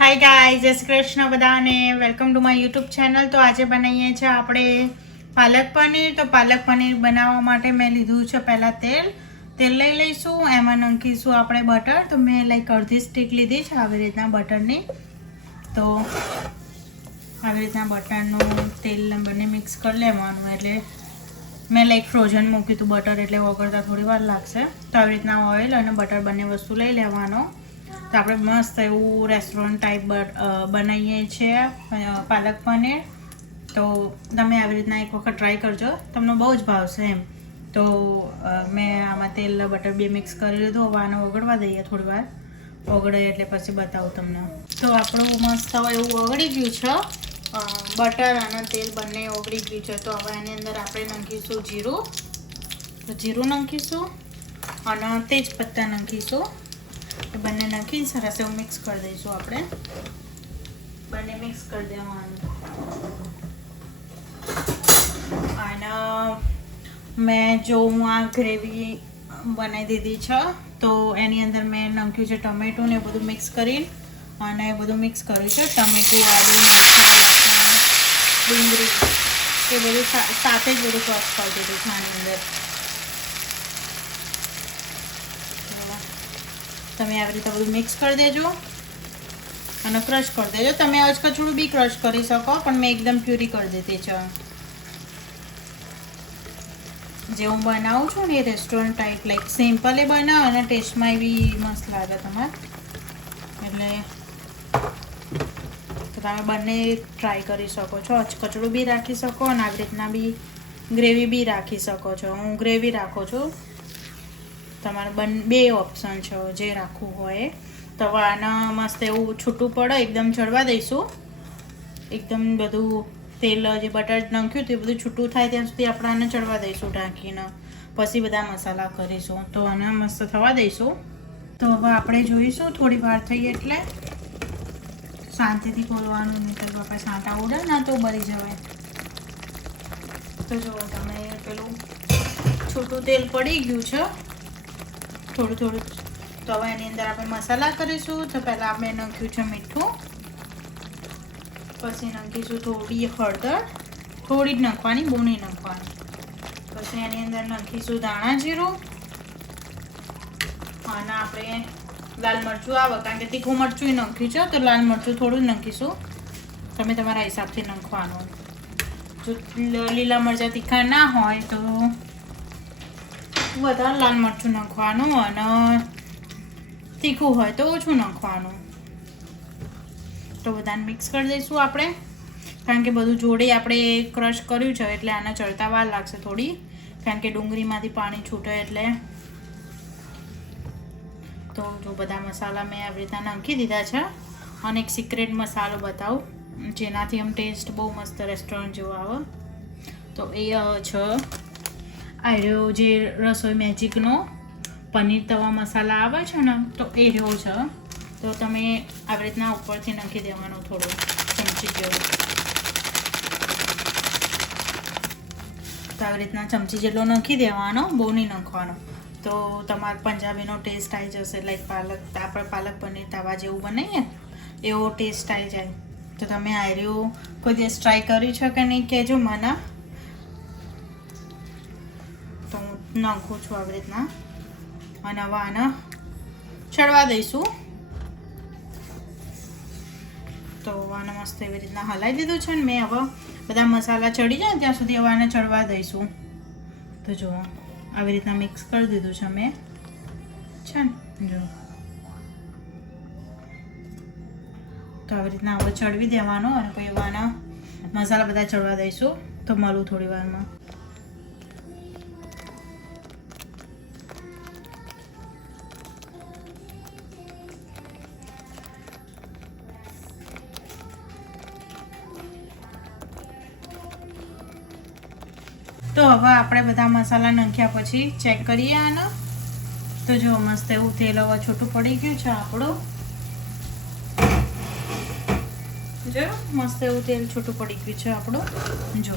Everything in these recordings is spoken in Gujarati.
हाय गाइस, जय श्री कृष्ण बधाने welcome to my YouTube channel. तो आज बनाવીએ છીએ આપણે પાલક પનીર। તો પાલક પનીર બનાવવા માટે મેં લીધું છે પહેલા તેલ લઈ લઈશું। એમાં નાખીશું આપણે બટર। તો મેં લાઈક અડધી સ્ટીક લીધી છે આવી રીતના બટરની। તો આવી રીતના બટરનું તેલ બંને મિક્સ કરી લેવાનું। એટલે મેં લાઈક ફ્રોઝન મૂક્યું હતું બટર, એટલે ઓગળતા થોડી વાર લાગશે। તો આવી રીતના ઓઇલ અને બટર બંને વસ્તુ લઈ લેવાનો। તો આપણે મસ્ત એવું રેસ્ટોરન્ટ ટાઈપ બનાવીએ છીએ પાલક પનીર। તો તમે આવી રીતના એક વખત ટ્રાય કરજો, તમને બહુ જ ભાવશે એમ। તો મેં આમાં તેલ બટર બે મિક્સ કરી લીધું। હવે આને ઓગળવા દઈએ થોડી વાર, ઓગળે એટલે પછી બતાવું તમને। તો આપણું મસ્ત એવું ઓગળી ગયું છે, બટર અને તેલ બંને ઓગળી ગયું છે। તો હવે આની અંદર આપણે નાખીશું જીરું। તો જીરું નાખીશું અને તેજ પત્તા નાખીશું। બંને નાખી સરસ એવું મિક્સ કરી દઈશું આપણે। બંને મિક્સ કરી દેવાનું। અને મેં જો હું આ ગ્રેવી બનાવી દીધી છે, તો એની અંદર મેં નાખ્યું છે ટમેટું ને બધું મિક્સ કરીને, અને બધું મિક્સ કર્યું છે। ટમેટું, આદુ, મરચાં, ડુંગળી એ બધું સાથે જ બધું ક્રશ કરી દીધું છે આની અંદર। તમે આવી રીતે બધું મિક્સ કરી દેજો અને ક્રશ કરી દેજો। તમે અજકચરું બી ક્રશ કરી શકો, પણ મેં એકદમ પ્યુરી કરી દીધી છે। જે હું બનાવું છું ને એ રેસ્ટોરન્ટ ટાઈપ લાઈક સિમ્પલ એ બનાવો અને ટેસ્ટમાં એવી મસ્ત લાગે તમારે। એટલે તો તમે બંને ટ્રાય કરી શકો છો। અજકચરું બી રાખી શકો અને આવી રીતના બી ગ્રેવી બી રાખી શકો છો। હું ગ્રેવી રાખું છું, તમારે બે ઓપ્શન છે જે રાખવું હોય। તો આના મસ્ત એવું છૂટું પડે એકદમ ચડવા દઈશું। એકદમ બધું તેલ જે બટર નાખ્યું તે બધું છૂટું થાય ત્યાં સુધી આપણે આને ચડવા દઈશું ઢાંકીને। પછી બધા મસાલા કરીશું। તો આને મસ્ત થવા દઈશું। તો હવે આપણે જોઈશું થોડી વાર થઈ એટલે શાંતિથી ખોલવાનું, નહીં તો આપણે સાંટા ઉડે ના તો બળી જવાય। તો જુઓ તમે પેલું છૂટું તેલ પડી ગયું છે થોડું થોડું। તો હવે એની અંદર આપણે મસાલા કરીશું। તો પહેલાં આપણે નાખ્યું છે મીઠું, પછી નાખીશું થોડી હળદર, થોડી જ નાખવાની, બહુ નહીં નાખવાની। પછી એની અંદર નાખીશું ધાણા જીરું, અને આપણે લાલ મરચું આવે, કારણ કે તીખું મરચું નાખ્યું છે તો લાલ મરચું થોડું જ નાખીશું। તમે તમારા હિસાબથી નાખવાનું। જો લીલા મરચાં તીખા ના હોય તો વધારે લાલ મરચું નાખવાનું, અને તીખું હોય તો ઓછું નાખવાનું। તો બધાને મિક્સ કરી દઈશું આપણે, કારણ કે બધું જોડે આપણે ક્રશ કર્યું છે એટલે આને ચડતા વાર લાગશે થોડી, કારણ કે ડુંગળીમાંથી પાણી છૂટે એટલે। તો જો બધા મસાલા મેં આવી રીતના નાખી દીધા છે। અને એક સિક્રેટ મસાલો બતાવું જેનાથી આમ ટેસ્ટ બહુ મસ્ત રેસ્ટોરન્ટ જેવો આવે। તો એ છે આ જે રસોઈ મેજિકનો પનીર તવા મસાલા આવે છે ને, તો એ રહ્યો છે। તો તમે આવી રીતના ઉપરથી નાખી દેવાનો થોડો ચમચી જેવો। તો આવી રીતના ચમચી જેટલો નાખી દેવાનો, બહુ નહીં નાખવાનો। તો તમારે પંજાબીનો ટેસ્ટ આવી જશે, લાઈક આપણે પાલક પનીર તવા જેવું બનાવીએ એવો ટેસ્ટ આવી જાય। તો તમે આ રહ્યું કોઈ દિવસ ટ્રાય કર્યું છે કે નહીં કહેજો મને। તો હું નાખું છું આવી રીતના, અને હવે આને ચડવા દઈશું। તો આને મસ્ત એવી રીતના હલાવી દીધું છે ને મેં। હવે બધા મસાલા ચડી જાય ત્યાં સુધી હવે આને ચડવા દઈશું। તો જુઓ આવી રીતના મિક્સ કરી દીધું છે મેં છે ને, જો તો આવી રીતના હવે ચડવી દેવાનું, અને પછી હવે આના મસાલા બધા ચડવા દઈશું। તો મળું થોડી વારમાં। તો હવે આપણે બધા મસાલા નાખ્યા પછી ચેક કરીએ આને। તો જો મસ્ત એવું તેલ હવે છૂટું પડી ગયું છે આપણું। જો મસ્ત એવું તેલ છૂટું પડી ગયું છે આપણું, જો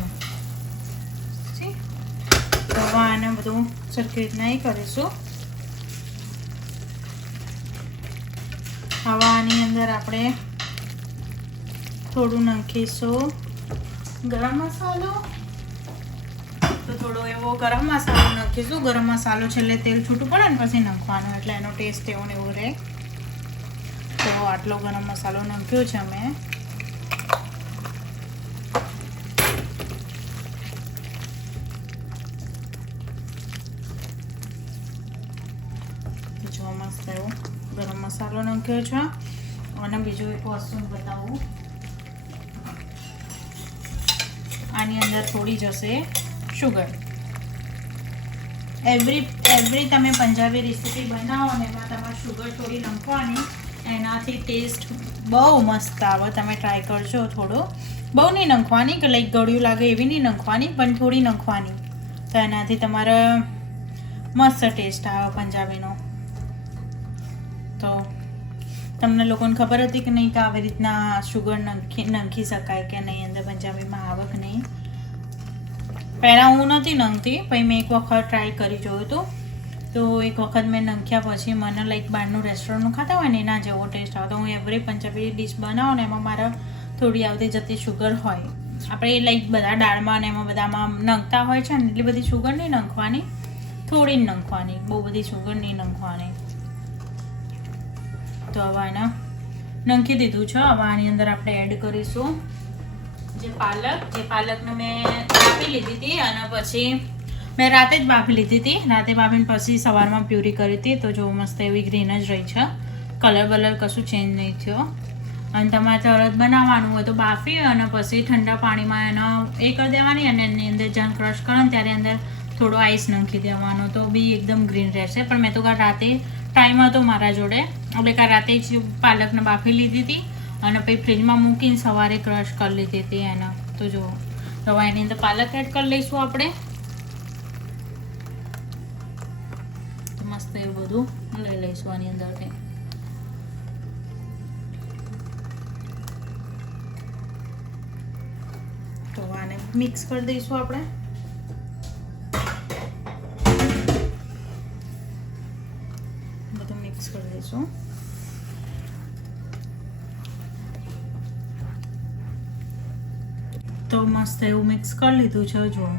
તો હવે આને બધું સરખી રીતના એ કરીશું। હવે આની અંદર આપણે થોડું નાખીશું ગરમ મસાલો. તો થોડો એવો ગરમ મસાલો નાખીશું. ગરમ મસાલો છેલ્લે તેલ છૂટું પડે ને પછી નાખવાનો, એટલે એનો ટેસ્ટ એવો ને એવો રહે. તો આટલો ગરમ મસાલો નાખ્યો છે અમે. જો મસ્ત એવો ગરમ મસાલો નાખ્યો છે. અને બીજું એક વસ્તુ બતાવું, આની અંદર થોડી જશે શુગર. એવરી તમે પંજાબી રેસીપી બનાવો ને એમાં તમારે શુગર થોડી નાખવાની, એનાથી ટેસ્ટ બહુ મસ્ત આવે. તમે ટ્રાય કરજો. થોડો બહુ નહીં નાખવાની કે લાઈક ગળ્યું લાગે એવી નહીં નાખવાની, પણ થોડી નાખવાની. તો એનાથી તમારે મસ્ત ટેસ્ટ આવે પંજાબીનો. તો તમને લોકોને ખબર હતી કે નહીં કે આવી રીતના શુગર નાખી શકાય કે નહીં અંદર પંજાબીમાં આવે કે નહીં. પહેલાં હું નથી નાખતી, પછી મેં એક વખત ટ્રાય કરી જોયું હતું. તો એક વખત મેં નાખ્યા પછી મને લાઈક બહારનું રેસ્ટોરન્ટનું ખાતા હોય ને એના જેવો ટેસ્ટ આવતો. હું એવરી પંજાબી ડીશ બનાવું ને એમાં મારે થોડી આવતી જતી શુગર હોય. આપણે લાઈક બધા દાળમાં ને એમાં બધામાં નાખતા હોય છે ને એટલી બધી શુગર નહીં નાખવાની, થોડી જ નાખવાની, બહુ બધી શુગર નહીં નાખવાની. તો હવે એને નાખી દીધું છે. હવે આની અંદર આપણે એડ કરીશું જે પાલકને મેં બાફી લીધી હતી, અને પછી મેં રાતે જ બાફી લીધી હતી. રાતે બાફીને પછી સવારમાં પ્યુરી કરી હતી. તો જો મસ્ત એવી ગ્રીન જ રહી છે, કલર બલર કશું ચેન્જ નહીં થયો. અને તમારે તરત બનાવવાનું હોય તો બાફી અને પછી ઠંડા પાણીમાં એનો એ કરી દેવાની, અને એની અંદર જ્યાં ક્રશ કરો ને ત્યારે અંદર થોડો આઈસ નાખી દેવાનો, તો બી એકદમ ગ્રીન રહેશે. પણ મેં તો રાતે ટાઈમ હતો મારા જોડે, એટલે કાલ રાતે જ પાલકને બાફી લીધી હતી અને પછી ફ્રીજમાં મૂકીને સવારે ક્રશ કરી લીધી હતી એને. તો જો હવે એની અંદર પાલક એડ કરી લઈશું આપણે. મસ્ત એવું બધું લઈ લઈશું આની અંદરથી. તો આને મિક્સ કરી દઈશું આપણે. બધું મિક્સ કરી દઈશું. તો મસ્ત એવું મિક્સ કરી લીધું છે. જોયું.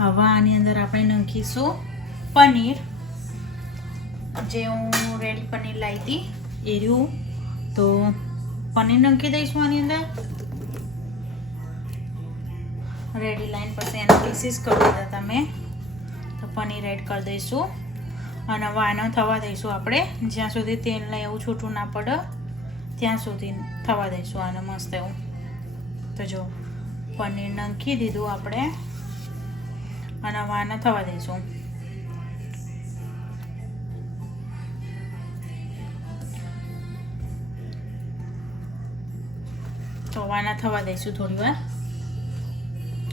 હવે આની અંદર આપણે નાખીશું પનીર, જે હું રેડી પનીર લાવી હતી એ રહ્યું. તો પનીર નાખી દઈશું આની અંદર. રેડી લાઈન પછી એના પીસીસ કરી દીધા તમે, તો પનીર એડ કરી દઈશું. અને હવે આને થવા દઈશું આપણે, જ્યાં સુધી તેલને એવું છૂટું ના પડે ત્યાં સુધી થવા દઈશું આને મસ્ત એવું. તો જો પનીર નાખી દીધું આપણે, અને હવે આને થવા દઈશું. તો આને થવા દઈશું થોડી વાર.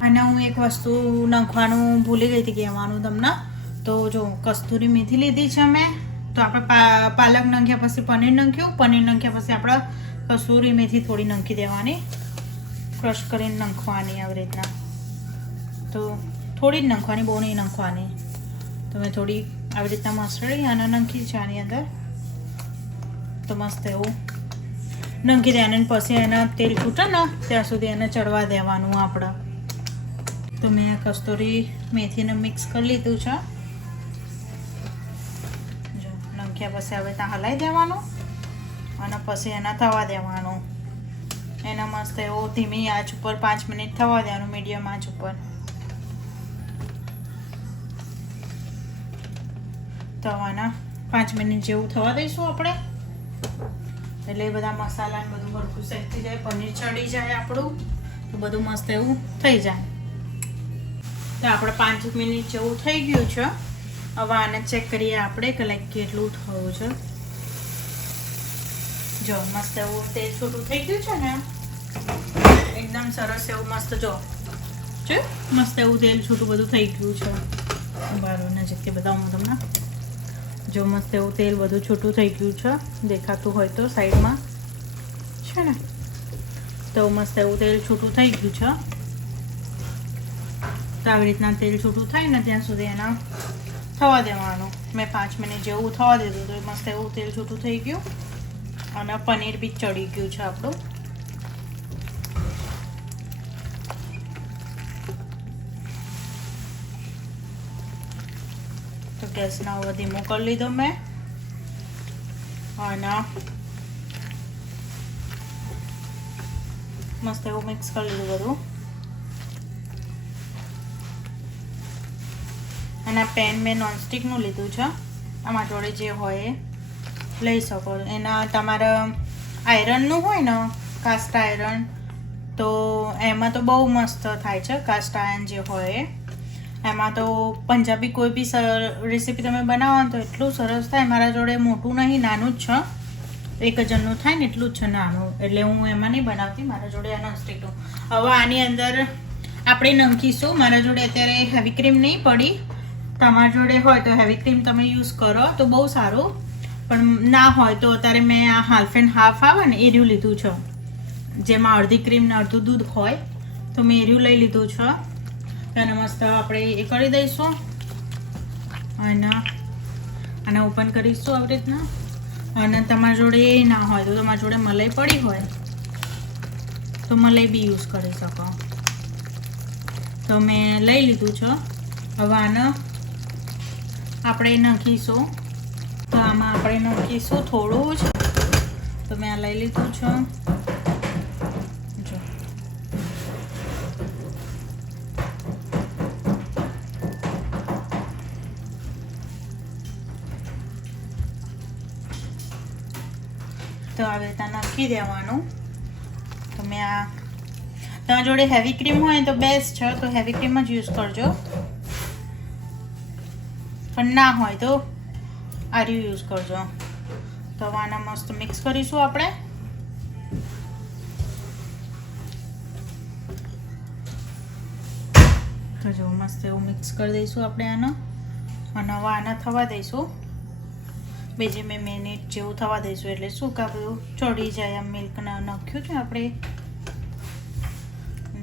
અને હું એક વસ્તુ નાખવાનું ભૂલી ગઈ હતી કહેવાનું તમને. તો જો કસ્તુરી મેથી લીધી છે મેં. તો આપણે પાલક નાખ્યા પછી પનીર નાખ્યું, પનીર નાખ્યા પછી આપણે કસ્તુરી મેથી થોડી નાખી દેવાની, ક્રશ કરીને નાખવાની આવી રીતના. તો થોડી જ નાખવાની, બહુ નહીં નાખવાની. તો મેં થોડી આવી રીતના મસળી અને નાખી છે આની અંદર. તો મસ્ત એવું નાખી દેવાનું. પછી એના તેલ છૂટે ને ત્યાં સુધી એને ચડવા દેવાનું આપણે. તો મેં કસ્તુરી મેથીને મિક્સ કરી લીધું છે. જો નાખ્યા પછી હવે ત્યાં હલાવી દેવાનું, અને પછી એના થવા દેવાનું. એના મસ્ત એવો ધીમી આંચ ઉપર 5 મિનિટ થવા દેવાનું, મીડિયમ આંચ ઉપર. તો આના 5 મિનિટ જેવું થવા દઈશું આપણે, એટલે બધા મસાલા ને બધું ભરપૂર શેકી જાય, પનીર ચડી જાય આપણું, તો બધું મસ્ત એવું થઈ જાય. તો આપણે 5 મિનિટ જેવું થઈ ગયું છે. હવે આને ચેક કરીએ આપણે કે લાઈક કેટલું થયું છે. જો મસ્ત એવું તેલ છૂટું થઈ ગયું છે ને, એકદમ સરસ એવું મસ્ત. જો મસ્ત એવું તેલ છૂટું બધું થઈ ગયું છે. બરાબર નજીકથી બતાવું તમને. જો મસ્ત એવું તેલ બધું છૂટું થઈ ગયું છે, દેખાતું હોય તો સાઈડમાં છે ને. તો મસ્ત એવું તેલ છૂટું થઈ ગયું છે. તો આવી રીતના તેલ છૂટું થાય ને ત્યાં સુધી એના થવા દેવાનું. મેં 5 મિનિટ જેવું થવા દીધું, તો મસ્ત એવું તેલ છૂટું થઈ ગયું, અને પનીર બી ચડી ગયું છે આપણું. ગેસનો ધીમો કરી લીધો મેં અને મસ્ત એવું મિક્સ કરી લીધું બધું. અને આ પેન મેં નોનસ્ટિકનું લીધું છે. આમાં જોડે જે હોય એ લઈ શકો. એના તમારે આયરનનું હોય ને કાસ્ટ આયરન તો એમાં તો બહુ મસ્ત થાય છે. કાસ્ટ આયરન જે હોય એમાં તો પંજાબી કોઈ બી રેસીપી તમે બનાવો ને તો એટલું સરસ થાય. મારા જોડે મોટું નહીં, નાનું જ છે. 1 જણનું થાય ને એટલું જ છે નાનું, એટલે હું એમાં નહીં બનાવતી. મારા જોડે આ નોનસ્ટિકનું. હવે આની અંદર આપણે નાખીશું. મારા જોડે અત્યારે હેવી ક્રીમ નહીં પડી. તમારા જોડે હોય તો હેવી ક્રીમ તમે યુઝ કરો તો બહુ સારું, પણ ના હોય તો અત્યારે મેં આ હાફ એન્ડ હાફ આવે ને એ રહ્યું લીધું છે, જેમાં અડધી ક્રીમ ને અડધું દૂધ હોય. તો મેં એ રહ્યું લઈ લીધું છે. અને મસ્ત આપણે એ કરી દઈશું અને આને ઓપન કરીશું આવી રીતના. અને તમારા જોડે ના હોય તો તમારા જોડે મલાઈ પડી હોય તો મલાઈ બી યુઝ કરી શકો. તો મેં લઈ લીધું છે. હવે આને આપણે નાખીશું. તો આમાં આપણે નાખીશું થોડું જ. તો મેં આ લઈ લીધું છે. જો તો આવી રીતના નાખી દેવાનું. તો મેં આ તમારા જોડે હેવી ક્રીમ હોય તો બેસ્ટ છે, તો હેવી ક્રીમ જ યુઝ કરજો. પણ ના હોય તો આર્યું યુઝ કરજો. તો આને મસ્ત મિક્સ કરીશું આપણે. તો જો મસ્ત એવું મિક્સ કરી દઈશું આપણે આને. અને હવે આને થવા દઈશું 2 મિનિટ જેવું થવા દઈશું. એટલે શું કે બધું ચડી જાય. આમ મિલ્ક નાખ્યું હતું આપણે,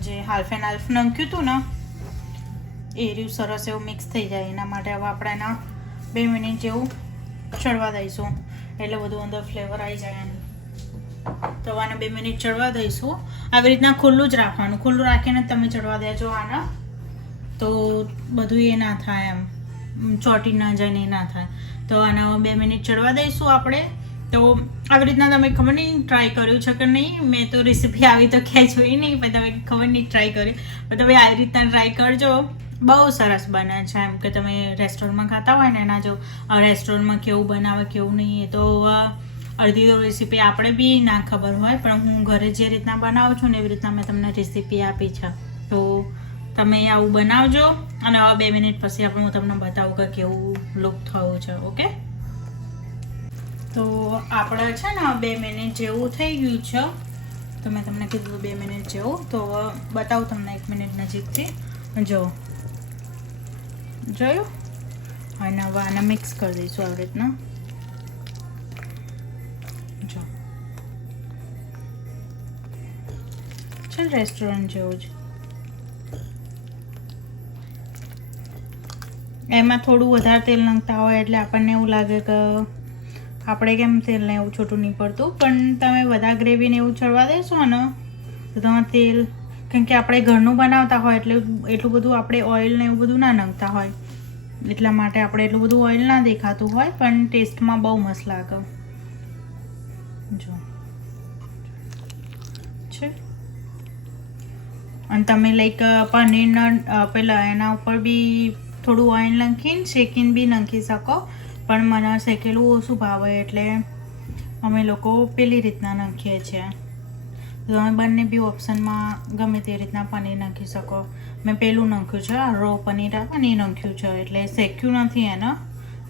જે હાલ્ફ એન્ડ હાલ્ફ નાખ્યું હતું ને એ રહ્યું સરસ એવું મિક્સ થઈ જાય. એના માટે હવે આપણે એના 2 મિનિટ જેવું ચડવા દઈશું, એટલે બધું અંદર ફ્લેવર આવી જાય. તો આને 2 મિનિટ ચડવા દઈશું. આવી રીતના ખુલ્લું જ રાખવાનું. ખુલ્લું રાખીને તમે ચડવા દેજો આના, તો બધું એ ના થાય, એમ ચોટી ના જાય ને એ ના થાય. તો આના 2 મિનિટ ચડવા દઈશું આપણે. તો આવી રીતના તમે ખબર નહીં ટ્રાય કર્યું છે કે નહીં. મેં તો રેસીપી આવી તો ક્યાંય જોઈ નહીં, પણ તમે ખબર નહીં ટ્રાય કરી. પણ તમે આવી રીતના ટ્રાય કરજો, બહુ સરસ બને છે. એમ કે તમે રેસ્ટોરન્ટમાં ખાતા હોય ને એના જો રેસ્ટોરન્ટમાં કેવું બનાવે કેવું નહીં એ તો અડધી તો રેસીપી આપણે બી ના ખબર હોય, પણ હું ઘરે જે રીતના બનાવું છું ને એવી રીતના મેં તમને રેસીપી આપી છે. તો તમે આવું બનાવજો. અને હવે 2 મિનિટ પછી આપણે હું તમને બતાવું કે કેવું લુક થયું છે. ઓકે, તો આપણે છે ને 2 મિનિટ જેવું થઈ ગયું છે. તો મેં તમને કીધું 2 મિનિટ જેવું. તો બતાવું તમને 1 મિનિટ નજીકથી. જો જોયું. અને હવે આને મિક્સ કરી દઈશું આવી રીતના. જો છે રેસ્ટોરન્ટ જેવું જ. એમાં થોડું વધારે તેલ નાખતા હોય એટલે આપણને એવું લાગે કે આપણે કેમ તેલને એવું છોટું નહીં પડતું. પણ તમે વધારે ગ્રેવીને એવું ચડવા દેશો ને તો તમારે તેલ, કેમ કે આપણે ઘરનું બનાવતા હોય એટલે એટલું બધું આપણે ઓઇલ ને એવું બધું ના નાખતા હોય, એટલા માટે આપણે એટલું બધું ઓઇલ ના દેખાતું હોય, પણ ટેસ્ટમાં બહુ મસ્ત લાગે. જો છે. અને તમે લાઈક પનીરના પેલા એના ઉપર બી થોડું ઓઇલ નાખીને શેકીને બી નાખી શકો, પણ મને શેકેલું ઓછું ભાવે એટલે અમે લોકો પેલી રીતના નાખીએ છીએ. તમે બંને બી ઓપ્શનમાં ગમે તે રીતના પનીર નાખી શકો. મેં પેલું નાખ્યું છે, રો પનીર આવે ને એ નાખ્યું છે, એટલે શેક્યું નથી એને,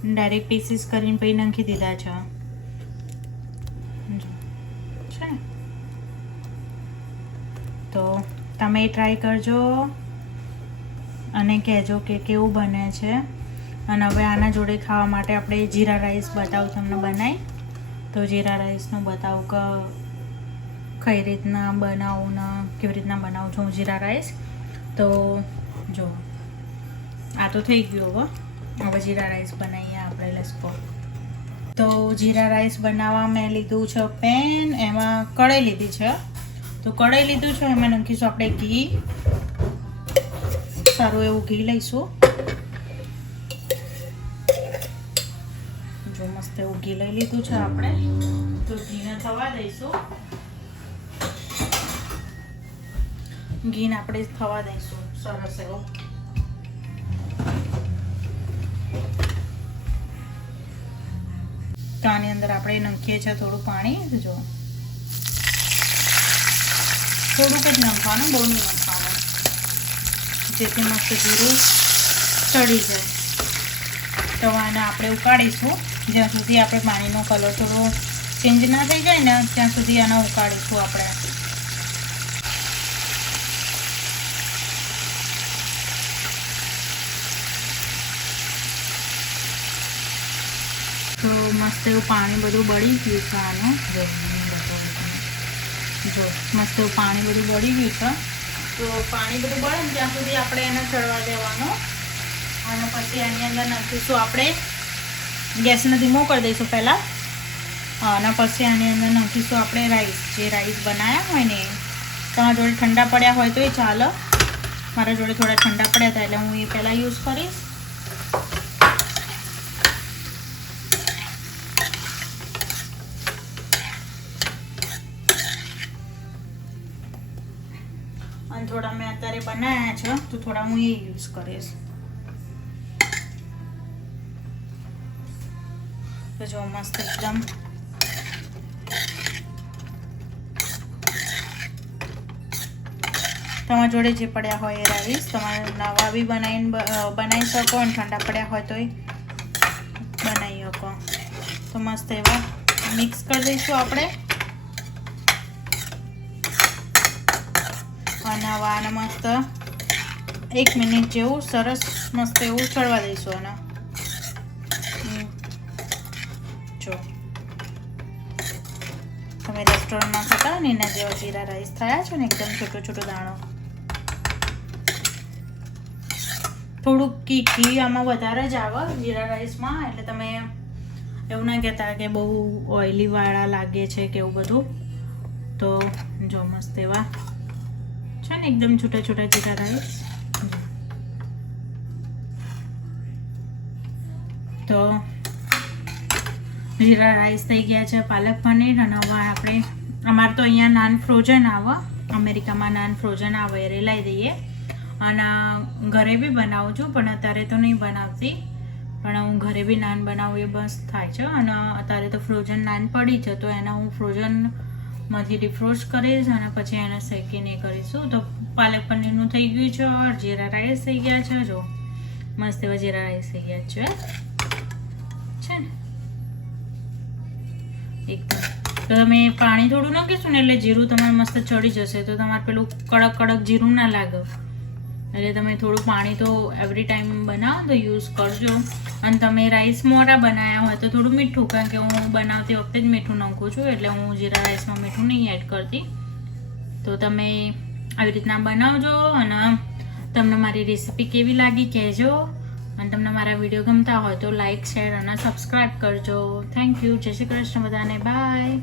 ડાયરેક્ટ પીસીસ કરીને પછી નાખી દીધા છે. તો તમે ટ્રાય કરજો અને કહેજો કે કેવું બને છે. અને હવે આના જોડે ખાવા માટે આપણે જીરા રાઈસ બતાવું તમને બનાવી. તો જીરા રાઈસનું બતાવું કે કઈ રીતના બનાવું ને કેવી રીતના બનાવું છું જીરા રાઈસ. તો જો આ તો થઈ ગયું. હવે જીરા રાઈસ બનાવીએ આપણે. Let's go. તો જીરા રાઈસ બનાવવા મેં લીધું છે પેન, એમાં કઢાઈ લીધી છે. તો કઢાઈ લીધું છે, એમાં નાખીશું આપણે ઘી. સારું એવું ઘી લઈશું. જો મસ્ત એવું ઘી લઈ લીધું છે આપણે, તો ઘીને થવા દઈશું. ઘીને આપણે થવા દઈશું સરસ એવું. તો આની અંદર આપણે નાખીએ છીએ થોડું પાણી. જો થોડુંક જ નાખવાનું, બહુ નહીં નાખવાનું, જેથી મસ્ત જીરું ચડી જાય. તો આને આપણે ઉકાળીશું જ્યાં સુધી આપણે પાણીનો કલર થોડો ચેન્જ ના થઈ જાય ને ત્યાં સુધી આને ઉકાળીશું આપણે. તો મસ્ત એવું પાણી બધું બળી ગયું છે આનું. જો મસ્ત એવું પાણી બધું બળી ગયું છે. તો પાણી બધું બળે ને ત્યાં સુધી આપણે એને ચડવા દેવાનું. અને પછી આની અંદર નાખીશું આપણે, ગેસને ધીમો કરી દઈશું પહેલાં. અને પછી આની અંદર નાખીશું આપણે રાઈસ. જે રાઈસ બનાવ્યા હોય ને તમારા જોડે ઠંડા પડ્યા હોય તો એ ચાલે. મારા જોડે થોડા ઠંડા પડ્યા હતા એટલે હું એ પહેલાં યુઝ કરીશ. અને થોડા મેં અત્યારે બનાવ્યા છે તો થોડા હું એ યુઝ કરીશ. તો જો મસ્ત એકદમ તમારા જોડે જે પડ્યા હોય એ રાઈસ તમારે નવા બી બનાવી શકો અને ઠંડા પડ્યા હોય તો બનાવી શકો. તો મસ્ત એવા મિક્સ કરી દઈશું આપણે. અને હવે આને મસ્ત 1 મિનિટ જેવું સરસ મસ્ત એવું ચડવા દઈશું. આને જો તમે રેસ્ટોરન્ટમાં ખાતા ને એના જેવા જીરા રાઈસ થયા છે ને, એકદમ છોટો છોટો દાણો. થોડુંક ઘી આમાં વધારે જ આવે જીરા રાઈસમાં, એટલે તમે એવું ના કહેતા કે બહુ ઓઇલીવાળા લાગે છે કે એવું બધું. તો જો મસ્ત એવા છે ને એકદમ છોટા છોટા જીરા રાઈસ. તો જીરા રાઈસ થઈ ગયા છે, પાલક પનીર. અને હવે આપણે અમારે તો અહીંયા નાન ફ્રોઝન આવે, અમેરિકામાં નાન ફ્રોઝન આવે એ લાવી દઈએ. અને ઘરે બી બનાવું છું, પણ અત્યારે તો નહીં બનાવતી. પણ હું ઘરે બી નાન બનાવું એ બસ થાય છે. અને અત્યારે તો ફ્રોઝન નાન પડી છે તો એને હું ફ્રોઝનમાંથી ડિફ્રોસ્ટ કરીશ અને પછી એને શેકીને કરીશું. તો પાલક પનીરનું થઈ ગયું છે, જીરા રાઈસ થઈ ગયા છે. જો મસ્ત એવા જીરા રાઈસ થઈ ગયા છે ને એકદમ. તો તમે પાણી થોડું નાખીશું ને એટલે જીરું તમારે મસ્ત ચડી જશે. તો તમારે પેલું કડક કડક જીરું ના લાગે. એટલે તમે થોડું પાણી તો એવરી ટાઈમ બનાવો તો યુઝ કરજો. અને તમે રાઈસ મોરા બનાવ્યા હોય તો થોડું મીઠું, કારણ કે હું બનાવતી વખતે જ મીઠું નાખું છું, એટલે હું જીરા રાઈસમાં મીઠું નહીં એડ કરતી. તો તમે આવી રીતના બનાવજો. અને તમને મારી રેસીપી કેવી લાગી કહેજો. અને તમને મારા વિડીયો ગમતા હોય તો લાઈક, શેર અને સબસ્ક્રાઈબ કરજો. Thank you. જય શ્રી કૃષ્ણ બધાને. બાય.